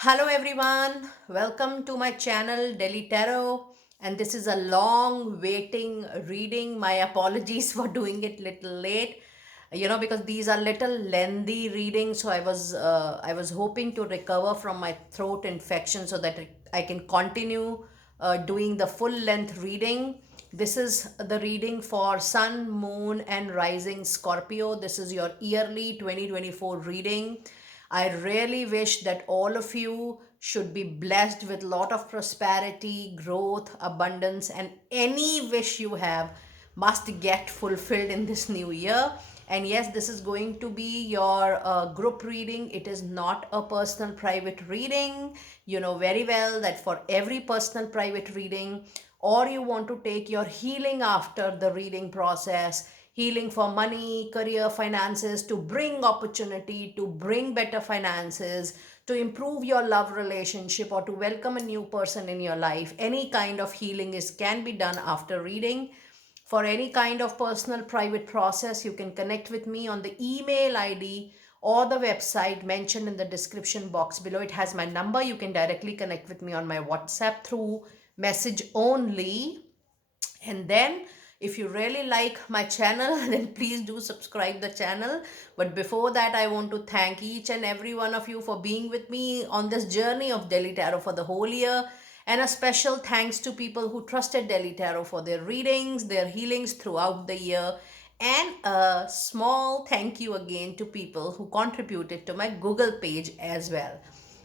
Hello everyone, welcome to my channel Delhi Tarot, and this is a long waiting reading. My apologies for doing it little late, because these are little lengthy readings. So I was hoping to recover from my throat infection so that I can continue doing the full length reading. This is the reading for Sun, Moon, and Rising Scorpio. This is your yearly 2024 reading. I really wish that all of you should be blessed with lot of prosperity, growth, abundance, and any wish you have must get fulfilled in this new year. And yes, this is going to be your group reading. It is not a personal private reading. You know very well that for every personal private reading, or you want to take your healing after the reading process, healing for money, career, finances, to bring opportunity, to bring better finances, to improve your love relationship, or to welcome a new person in your life. Any kind of healing is can be done after reading. For any kind of personal private process, you can connect with me on the email ID or the website mentioned in the description box below. It has my number. You can directly connect with me on my WhatsApp through message only. And then if you really like my channel, then please do subscribe the channel. But before that, I want to thank each and every one of you for being with me on this journey of Delhi Tarot for the whole year. And a special thanks to people who trusted Delhi Tarot for their readings, their healings throughout the year. And a small thank you again to people who contributed to my Google page as well.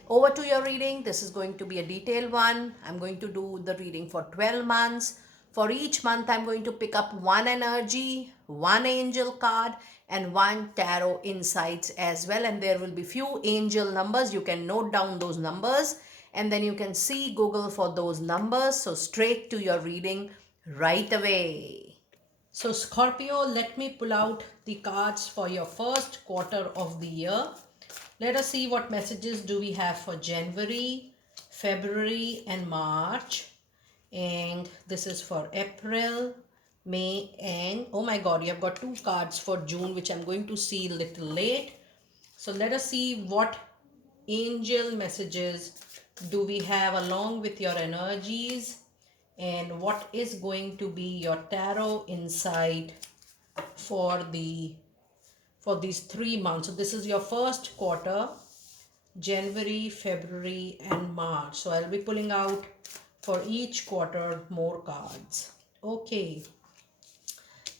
Over to your reading. This is going to be a detailed one. I'm going to do the reading for 12 months. For each month, I'm going to pick up one energy, one angel card, and one tarot insights as well. And there will be few angel numbers. You can note down those numbers and then you can see Google for those numbers. So straight to your reading right away. So Scorpio, let me pull out the cards for your first quarter of the year. Let us see what messages do we have for January, February, and March. And this is for April, May, and oh my god, you have got two cards for June, which I'm going to see a little late. So let us see what angel messages do we have along with your energies, and what is going to be your tarot insight for these 3 months. So this is your first quarter, January, February, and March. So I'll be pulling out for each quarter more cards. Okay,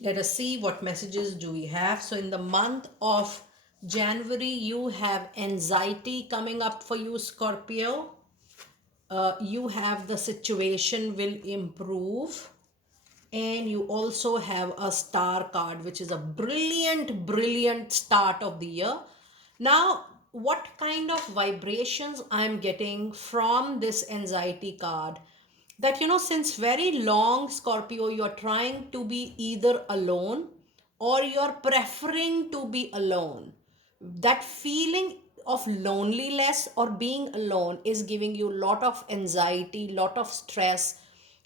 let us see what messages do we have. So in the month of January, you have anxiety coming up for you, Scorpio. You have the situation will improve, and you also have a star card, which is a brilliant start of the year. Now, what kind of vibrations I'm getting from this anxiety card, that since very long, Scorpio, you're trying to be either alone or you're preferring to be alone. That feeling of loneliness or being alone is giving you a lot of anxiety, lot of stress,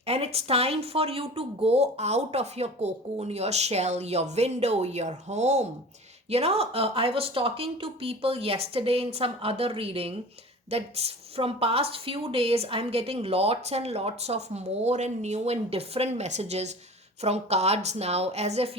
and it's time for you to go out of your cocoon, your shell, your window, your home. I was talking to people yesterday in some other reading that from past few days I'm getting lots and lots of more and new and different messages from cards now, as if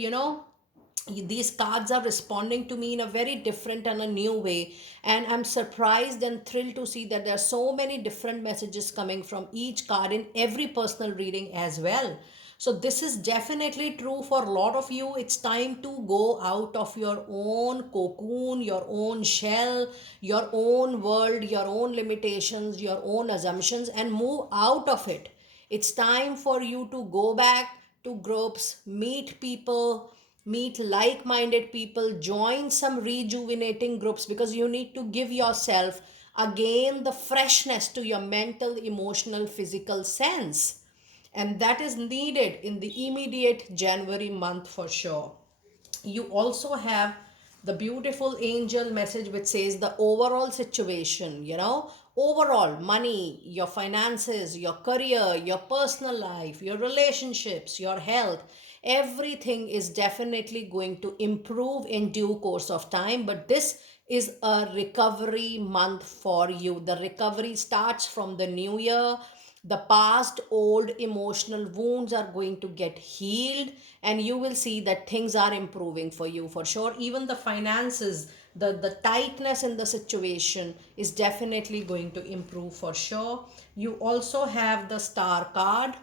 these cards are responding to me in a very different and a new way. And I'm surprised and thrilled to see that there are so many different messages coming from each card in every personal reading as well. So this is definitely true for a lot of you. It's time to go out of your own cocoon, your own shell, your own world, your own limitations, your own assumptions, and move out of it. It's time for you to go back to groups, meet people, meet like minded people, join some rejuvenating groups, because you need to give yourself again the freshness to your mental, emotional, physical sense. And that is needed in the immediate January month for sure. You also have the beautiful angel message which says the overall situation, overall money, your finances, your career, your personal life, your relationships, your health, everything is definitely going to improve in due course of time. But this is a recovery month for you. The recovery starts from the new year. The past old emotional wounds are going to get healed, and you will see that things are improving for you for sure. Even the finances, the tightness in the situation is definitely going to improve for sure. You also have the star card,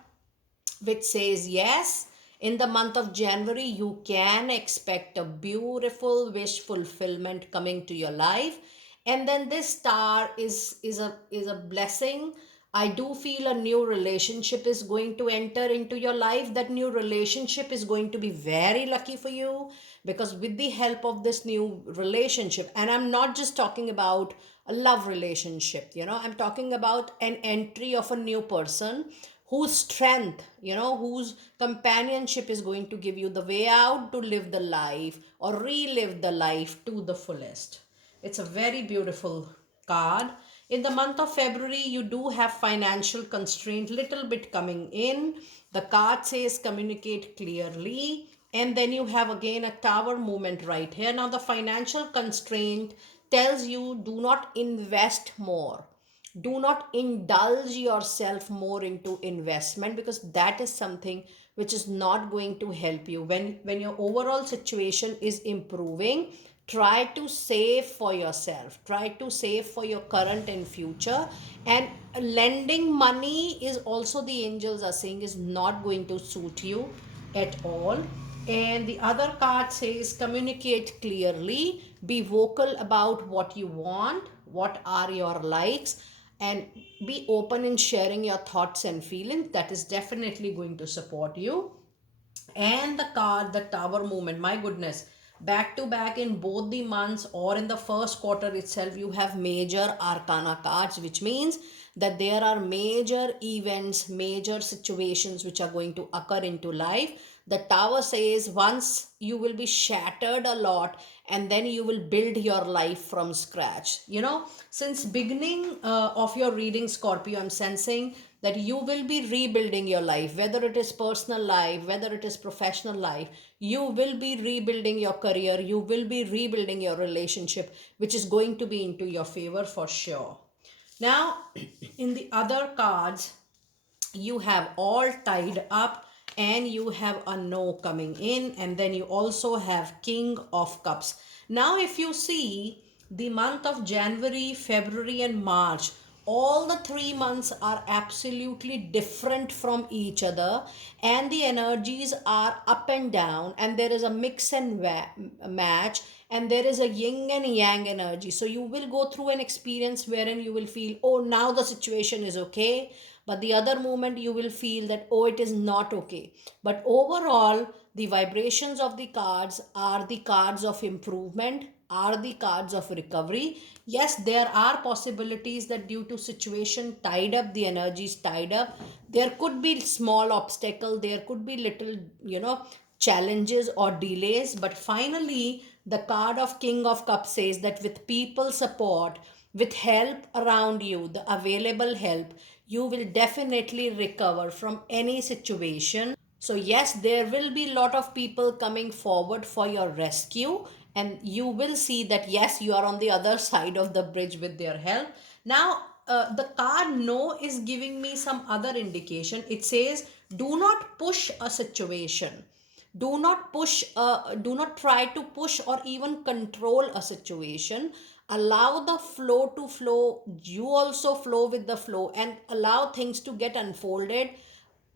which says yes, in the month of January you can expect a beautiful wish fulfillment coming to your life. And then this star is a blessing. I do feel a new relationship is going to enter into your life. That new relationship is going to be very lucky for you, because with the help of this new relationship, and I'm not just talking about a love relationship, I'm talking about an entry of a new person whose strength, whose companionship is going to give you the way out to live the life or relive the life to the fullest. It's a very beautiful card. In the month of February, you do have financial constraint little bit coming in. The card says communicate clearly. And then you have again a tower movement right here. Now the financial constraint tells you do not invest more, do not indulge yourself more into investment, because that is something which is not going to help you. When your overall situation is improving, try to save for yourself, try to save for your current and future. And lending money is also, the angels are saying, is not going to suit you at all. And the other card says communicate clearly, be vocal about what you want, what are your likes, and be open in sharing your thoughts and feelings. That is definitely going to support you. And the card, the tower movement, my goodness, back to back in both the months or in the first quarter itself, you have major arcana cards, which means that there are major events, major situations which are going to occur into life. The tower says once you will be shattered a lot, and then you will build your life from scratch. Since beginning of your reading, Scorpio, I'm sensing that you will be rebuilding your life, whether it is personal life, whether it is professional life. You will be rebuilding your career, you will be rebuilding your relationship, which is going to be into your favor for sure. Now in the other cards, you have all tied up, and you have a no coming in, and then you also have king of cups. Now if you see the month of January, February and March, all the 3 months are absolutely different from each other, and the energies are up and down, and there is a mix and match, and there is a yin and yang energy. So you will go through an experience wherein you will feel, oh, now the situation is okay, but the other moment you will feel that, oh, it is not okay. But overall, the vibrations of the cards are the cards of improvement, are the cards of recovery. Yes, there are possibilities that due to situation tied up, the energies tied up, there could be small obstacle, there could be little, challenges or delays. But finally, the card of king of cups says that with people support, with help around you, the available help, you will definitely recover from any situation. So yes, there will be a lot of people coming forward for your rescue, and you will see that yes, you are on the other side of the bridge with their help. Now the card no is giving me some other indication. It says do not push a situation, do not try to push or even control a situation. Allow the flow to flow, you also flow with the flow, and allow things to get unfolded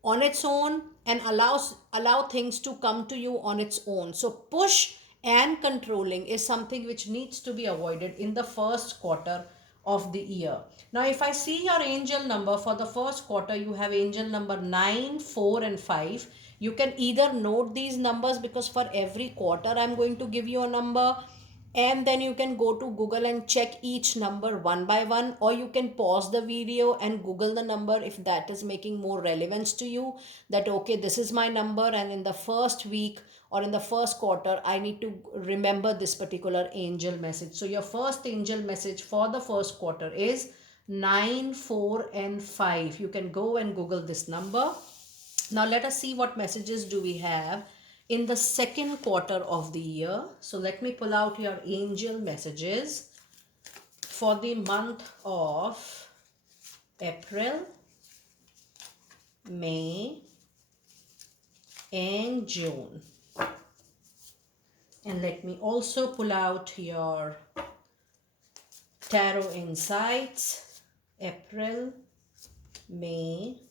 on its own, and allow things to come to you on its own. So push and controlling is something which needs to be avoided in the first quarter of the year. Now if I see your angel number for the first quarter, you have angel number 9, 4 and 5. You can either note these numbers, because for every quarter I'm going to give you a number, and then you can go to Google and check each number one by one, or you can pause the video and Google the number if that is making more relevance to you, that okay, this is my number, and in the first week or in the first quarter I need to remember this particular angel message. So your first angel message for the first quarter is 9, 4 and 5. You can go and Google this number. Now let us see what messages do we have. in the second quarter of the year. So let me pull out your angel messages for the month of April, May, and June. And let me also pull out your tarot insights, April, May,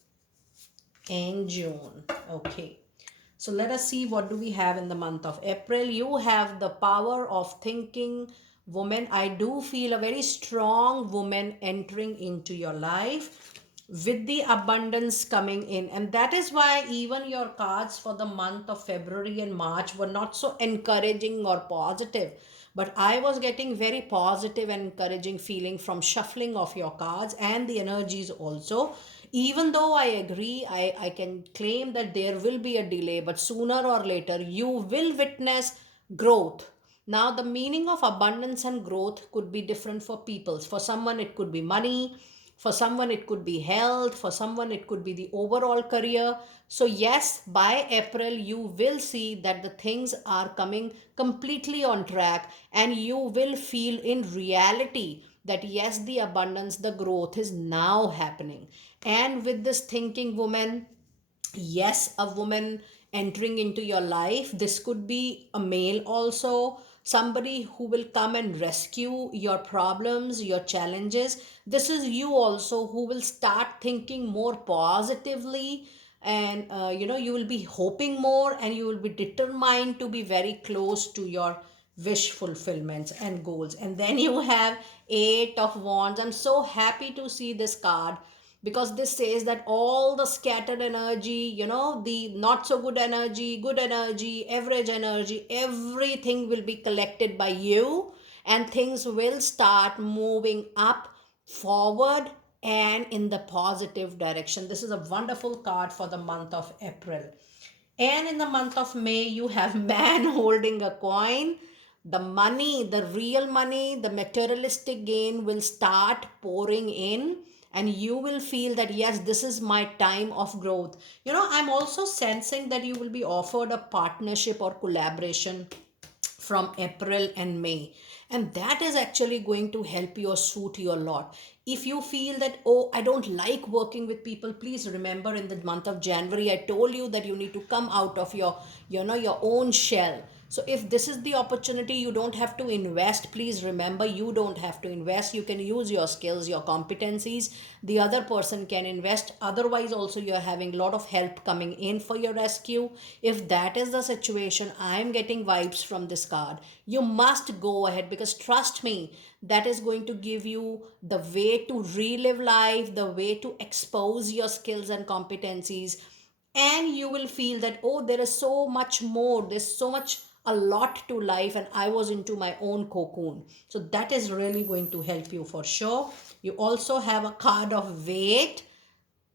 and June. Okay. So let us see what do we have in the month of April. You have the power of thinking woman. I do feel a very strong woman entering into your life with the abundance coming in. And that is why even your cards for the month of February and March were not so encouraging or positive. But I was getting very positive and encouraging feeling from shuffling of your cards and the energies also. Even though I agree, I can claim that there will be a delay, but sooner or later you will witness growth. Now, the meaning of abundance and growth could be different for people. For someone, it could be money. For someone, it could be health. For someone, it could be the overall career. So, yes, by April, you will see that the things are coming completely on track, and you will feel in reality that yes, the abundance, the growth is now happening. And with this thinking woman, yes, a woman entering into your life, this could be a male also, somebody who will come and rescue your problems, your challenges. This is you also who will start thinking more positively, and you will be hoping more, and you will be determined to be very close to your wish fulfillments and goals. And then you have Eight of Wands. I'm so happy to see this card because this says that all the scattered energy, the not so good energy, average energy, everything will be collected by you, and things will start moving up, forward, and in the positive direction. This is a wonderful card for the month of April. And in the month of May, you have man holding a coin. The money, the real money, the materialistic gain will start pouring in, and you will feel that yes, this is my time of growth. I'm also sensing that you will be offered a partnership or collaboration from April and May. And that is actually going to help you or suit you a lot. If you feel that, oh, I don't like working with people, please remember in the month of January, I told you that you need to come out of your own shell. So if this is the opportunity, you don't have to invest. Please remember, you don't have to invest. You can use your skills, your competencies. The other person can invest. Otherwise, also you're having a lot of help coming in for your rescue. If that is the situation, I'm getting vibes from this card. You must go ahead, because trust me, that is going to give you the way to relive life, the way to expose your skills and competencies, and you will feel that oh, there is so much more, there's so much, a lot to life, and I was into my own cocoon. So that is really going to help you for sure. You also have a card of weight.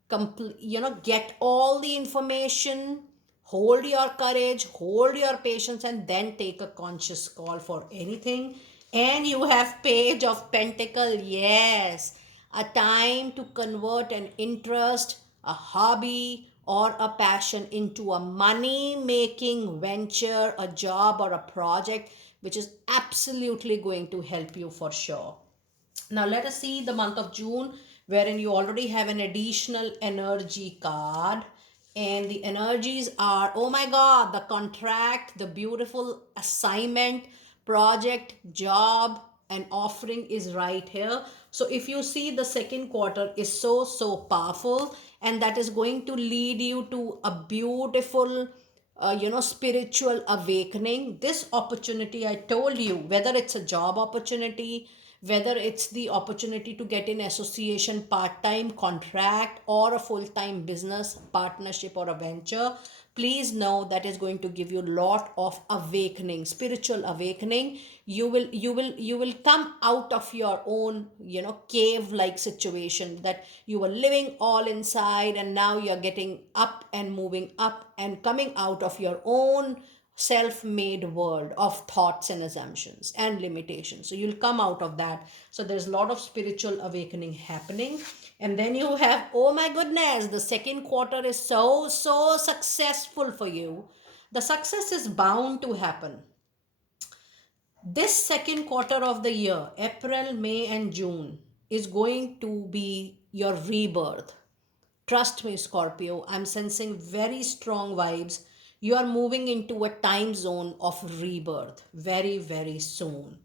Get all the information, hold your courage, hold your patience, and then take a conscious call for anything. And you have Page of Pentacle. Yes, a time to convert an interest, a hobby, or a passion into a money making venture, a job, or a project, which is absolutely going to help you for sure. Now let us see the month of June, wherein you already have an additional energy card. And the energies are, oh my God, the contract, the beautiful assignment, project, job, and offering is right here. So if you see, the second quarter is so powerful, and that is going to lead you to a beautiful spiritual awakening. This opportunity, I told you, whether it's a job opportunity, whether it's the opportunity to get in association, part-time contract, or a full-time business partnership or a venture, please know that is going to give you a lot of awakening, spiritual awakening. You will come out of your own cave like situation that you were living all inside, and now you're getting up and moving up and coming out of your own self-made world of thoughts and assumptions and limitations. So you'll come out of that. So there's a lot of spiritual awakening happening. And then you have, oh my goodness, the second quarter is so successful for you. The success is bound to happen. This second quarter of the year, April, May, and June, is going to be your rebirth. Trust me, Scorpio, I'm sensing very strong vibes. You are moving into a time zone of rebirth very, very soon.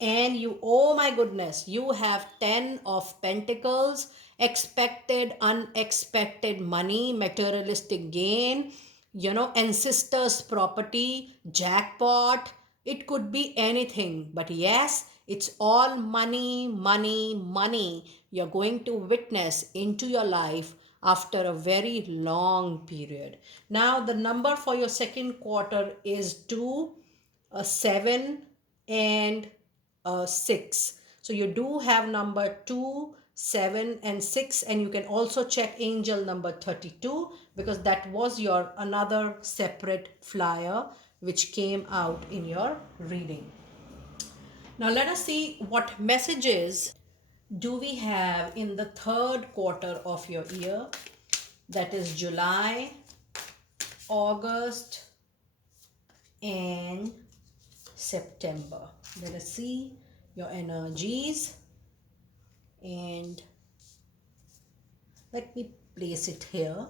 And you, oh my goodness, you have 10 of Pentacles, expected, unexpected money, materialistic gain, ancestors' property, jackpot. It could be anything, but yes, it's all money, money, money you're going to witness into your life after a very long period. Now, the number for your second quarter is 2, 7, and 6. So you do have number 2, 7, and 6, and you can also check angel number 32 because that was your another separate flyer which came out in your reading. Now let us see what messages do we have in the third quarter of your year, that is July, August, and September. Let us see your energies, and let me place it here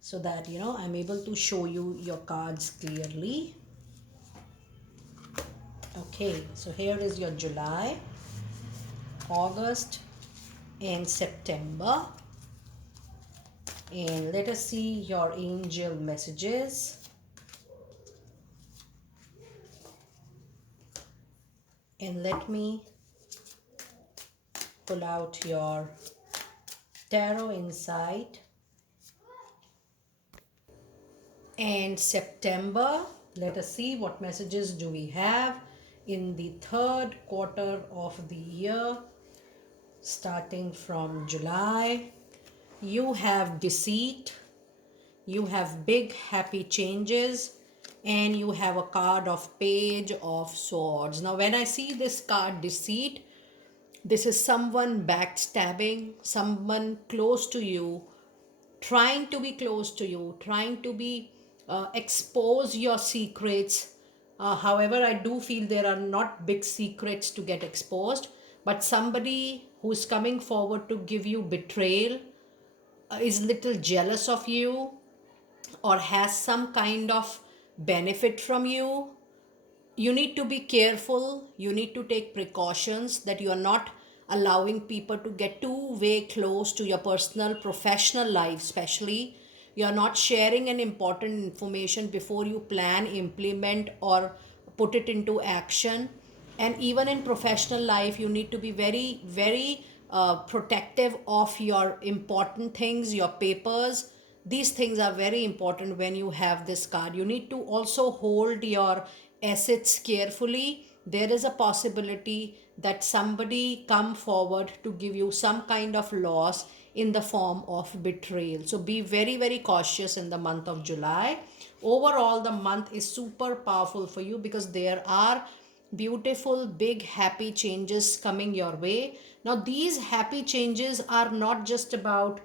so that I'm able to show you your cards clearly. Okay, so here is your July, August, and September, and let us see your angel messages. And let me pull out your tarot insight. And September, let us see what messages do we have in the third quarter of the year, starting from July. You have deceit, you have big happy changes, and you have a card of Page of Swords. Now when I see this card deceit, this is someone backstabbing, someone close to you, trying to be close to you, trying to be expose your secrets. However, I do feel there are not big secrets to get exposed, but somebody who's coming forward to give you betrayal, is little jealous of you, or has some kind of benefit from you. You need to be careful. You need to take precautions that you are not allowing people to get too way close to your personal professional life. Especially, you are not sharing an important information before you plan, implement, or put it into action. And even in professional life, you need to be very, very protective of your important things, your papers. These things are very important when you have this card. You need to also hold your assets carefully. There is a possibility that somebody come forward to give you some kind of loss in the form of betrayal. So be very, very cautious in the month of July. Overall, the month is super powerful for you because there are beautiful, big, happy changes coming your way. Now, these happy changes are not just about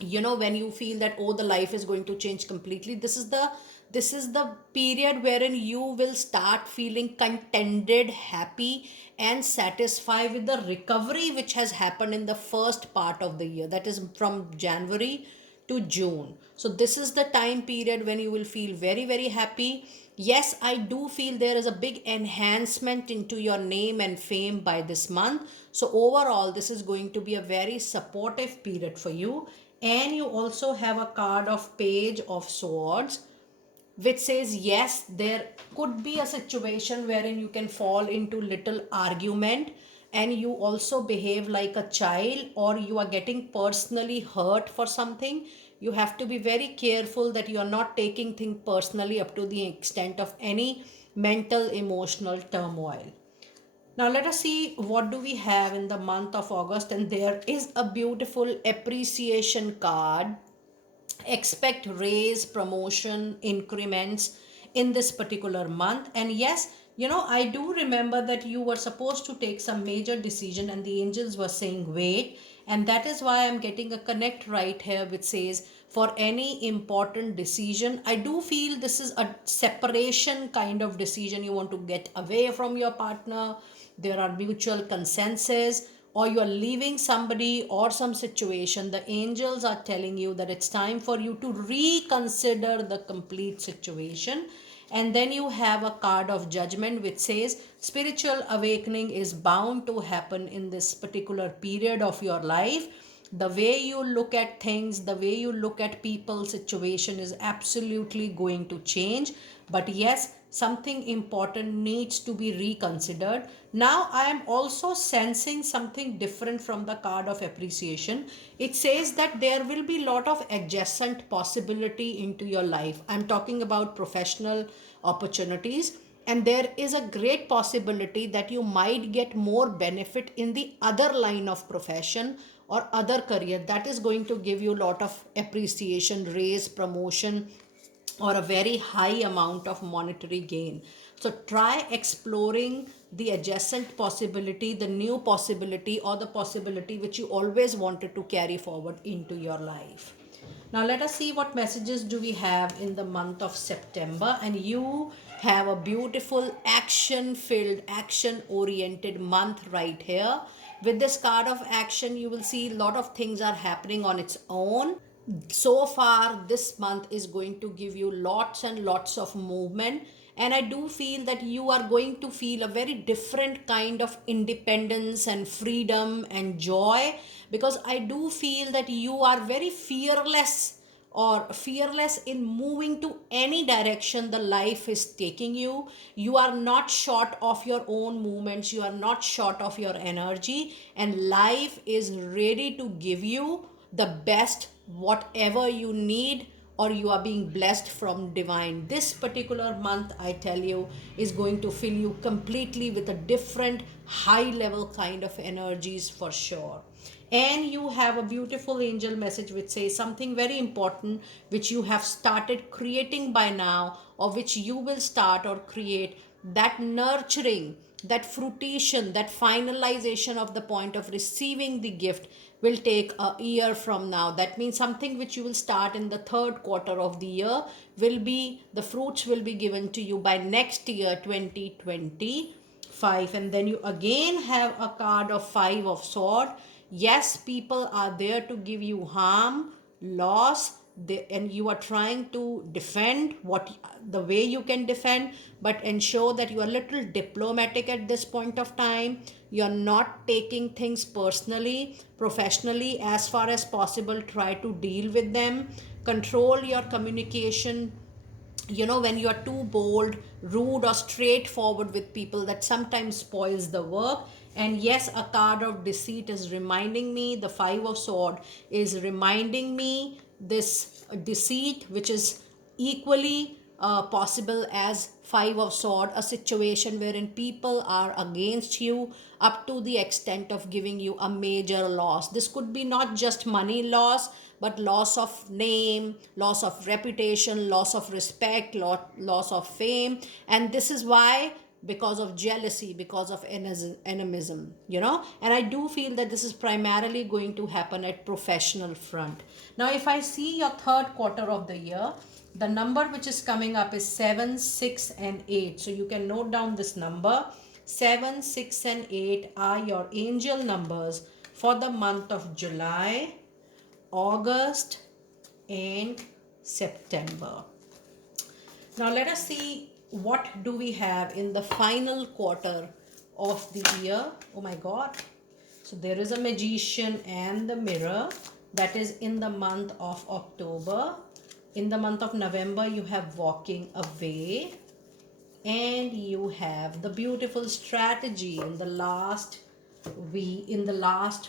when you feel that, oh, the life is going to change completely. This is the period wherein you will start feeling contented, happy, and satisfied with the recovery which has happened in the first part of the year, that is from January to June. So this is the time period when you will feel very, very happy. Yes, I do feel there is a big enhancement into your name and fame by this month. So overall, this is going to be a very supportive period for you. And you also have a card of Page of Swords, which says yes, there could be a situation wherein you can fall into little argument and you also behave like a child, or you are getting personally hurt for something. You have to be very careful that you are not taking things personally up to the extent of any mental emotional turmoil. Now let us see what do we have in the month of August, and there is a beautiful appreciation card. Expect raise, promotion, increments in this particular month. And yes, I do remember that you were supposed to take some major decision and the angels were saying wait, and that is why I'm getting a connect right here which says for any important decision. I do feel this is a separation kind of decision. You want to get away from your partner, there are mutual consensus, or you are leaving somebody or some situation. The angels are telling you that it's time for you to reconsider the complete situation. And then you have a card of judgment which says spiritual awakening is bound to happen in this particular period of your life. The way you look at things, the way you look at people, situation is absolutely going to change. But yes, something important needs to be reconsidered. Now I am also sensing something different from the card of appreciation. It says that there will be a lot of adjacent possibility into your life. I'm talking about professional opportunities, and there is a great possibility that you might get more benefit in the other line of profession or other career. That is going to give you a lot of appreciation, raise, promotion, or a very high amount of monetary gain. So try exploring the adjacent possibility, the new possibility, or the possibility which you always wanted to carry forward into your life. Now let us see what messages do we have in the month of September. And you have a beautiful action filled, action oriented month right here. With this card of action, you will see a lot of things are happening on its own. So far this month is going to give you lots and lots of movement, and I do feel that you are going to feel a very different kind of independence and freedom and joy, because I do feel that you are very fearless in moving to any direction the life is taking you. You are not short of your own movements, you are not short of your energy, and life is ready to give you the best whatever you need, or you are being blessed from divine. This particular month, I tell you, is going to fill you completely with a different high level kind of energies for sure. And you have a beautiful angel message which says something very important which you have started creating by now, or which you will start or create, that nurturing, that fruition, that finalization of the point of receiving the gift will take a year from now. That means something which you will start in the third quarter of the year will be, the fruits will be given to you by next year 2025. And then you again have a card of five of sword. Yes, people are there to give you harm, loss, and you are trying to defend what the way you can defend, but ensure that you are a little diplomatic at this point of time. You are not taking things personally. Professionally, as far as possible, try to deal with them. Control your communication. When you are too bold, rude, or straightforward with people, that sometimes spoils the work. And yes, a card of deceit is reminding me, the five of sword is reminding me this deceit, which is equally possible as five of sword, a situation wherein people are against you up to the extent of giving you a major loss. This could be not just money loss, but loss of name, loss of reputation, loss of respect, loss of fame. And this is why, because of jealousy, because of animism, and I do feel that this is primarily going to happen at professional front. Now if I see your third quarter of the year, the number which is coming up is 7, 6 and 8. So you can note down this number. 7, 6 and 8 are your angel numbers for the month of July, August and September. Now let us see what do we have in the final quarter of the year. Oh my God. So there is a magician and the mirror. That is in the month of October. In the month of November, you have walking away. And you have the beautiful strategy in the last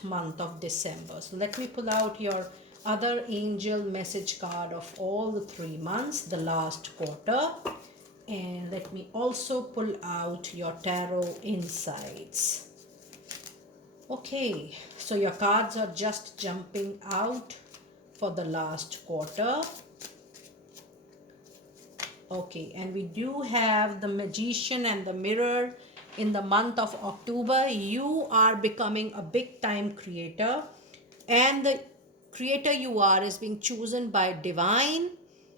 month of December. So let me pull out your other angel message card of all the 3 months, the last quarter. And let me also pull out your tarot insights. Okay, so your cards are just jumping out for the last quarter. Okay, and we do have the magician and the mirror. In the month of October, you are becoming a big time creator, and the creator you are is being chosen by divine.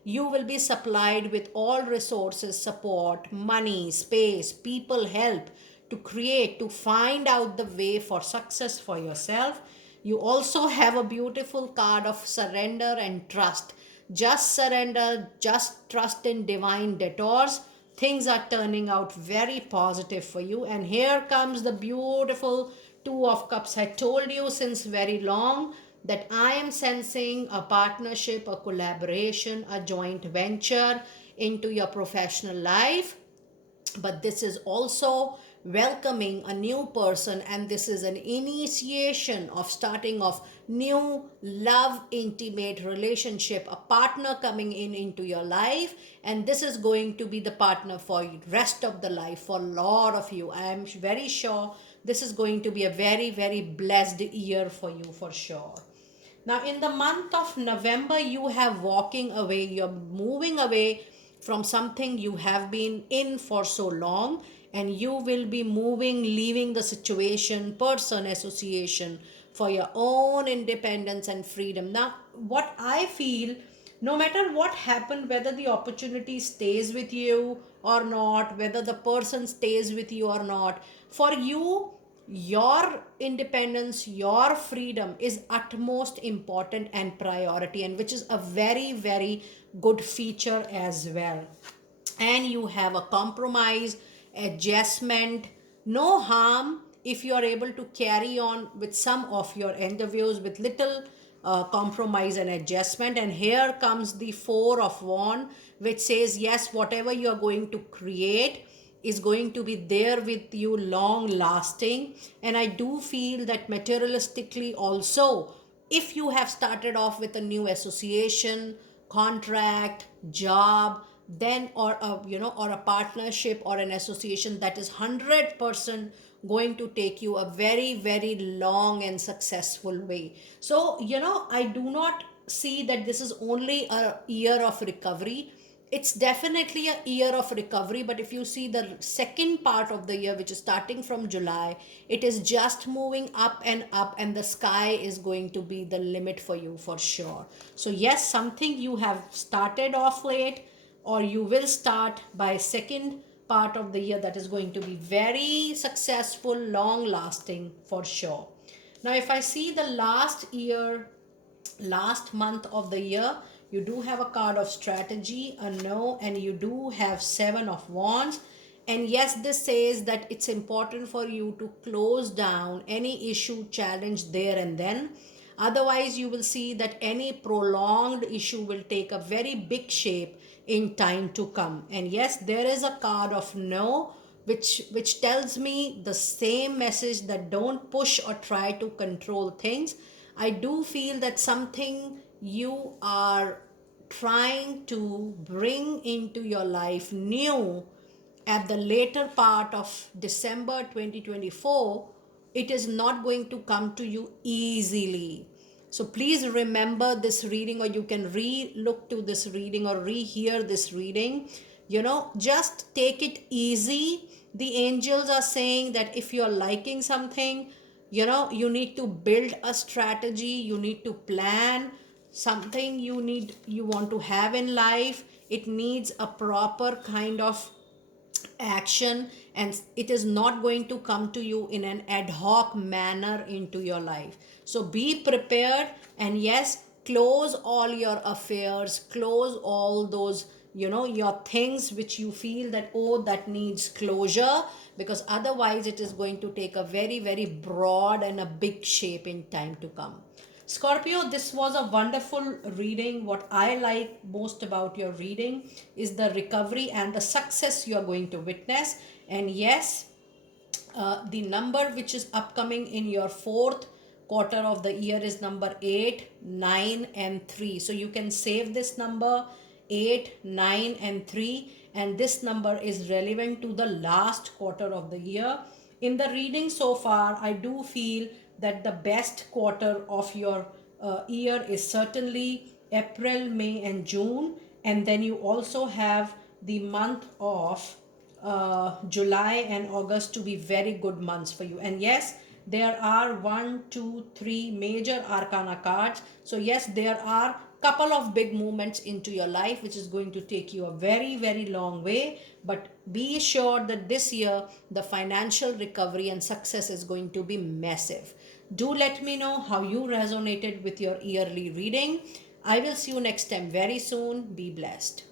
You will be supplied with all resources, support, money, space, people, help to create, to find out the way for success for yourself. You also have a beautiful card of surrender and trust. Just surrender, just trust in divine detours. Things are turning out very positive for you. And here comes the beautiful Two of Cups. I told you since very long that I am sensing a partnership, a collaboration, a joint venture into your professional life. But this is also welcoming a new person, and this is an initiation of starting of new love, intimate relationship, a partner coming in into your life. And this is going to be the partner for rest of the life for a lot of you. I am very sure this is going to be a very, very blessed year for you for sure. Now, in the month of November, you have walking away, you're moving away from something you have been in for so long, and you will be moving, leaving the situation, person, association for your own independence and freedom. Now, what I feel, no matter what happened, whether the opportunity stays with you or not, whether the person stays with you or not, for you, your independence, your freedom is utmost important and priority, and which is a very, very good feature as well. And you have a compromise, adjustment, no harm if you are able to carry on with some of your endeavors with little compromise and adjustment. And here comes the Four of Wands, which says yes, whatever you are going to create is going to be there with you long lasting. And I do feel that materialistically also, if you have started off with a new association, contract, job, then or a or a partnership or an association, that is 100% going to take you a very, very long and successful way. So I do not see that this is only a year of recovery. It's definitely a year of recovery, but if you see the second part of the year, which is starting from July, it is just moving up and up, and the sky is going to be the limit for you for sure. So yes, something you have started off late, or you will start by second part of the year, that is going to be very successful, long lasting for sure. Now if I see the last month of the year, you do have a card of strategy, a no, and you do have Seven of Wands. And yes, this says that it's important for you to close down any issue, challenge there and then. Otherwise, you will see that any prolonged issue will take a very big shape in time to come. And yes, there is a card of no, which tells me the same message, that don't push or try to control things. I do feel that something you are trying to bring into your life new at the later part of December 2024, it is not going to come to you easily. So please remember this reading, or you can re-look to this reading or re-hear this reading. Just take it easy. The angels are saying that if you're liking something, you need to build a strategy, you need to plan something you want to have in life. It needs a proper kind of action, and it is not going to come to you in an ad hoc manner into your life. So be prepared, and yes, close all your affairs, close all those your things which you feel that, oh, that needs closure, because otherwise it is going to take a very, very broad and a big shape in time to come. Scorpio, this was a wonderful reading. What I like most about your reading is the recovery and the success you are going to witness. And yes, the number which is upcoming in your fourth quarter of the year is number 8, 9, and 3. So you can save this number 8, 9, and 3. And this number is relevant to the last quarter of the year. In the reading so far, I do feel that the best quarter of your year is certainly April, May, and June. And then you also have the month of July and August to be very good months for you. And yes, There are one, two, three major arcana cards. So yes, there are couple of big movements into your life which is going to take you a very very long way, but be sure that this year the financial recovery and success is going to be massive. Do let me know how you resonated with your yearly reading. I will see you next time very soon. Be blessed.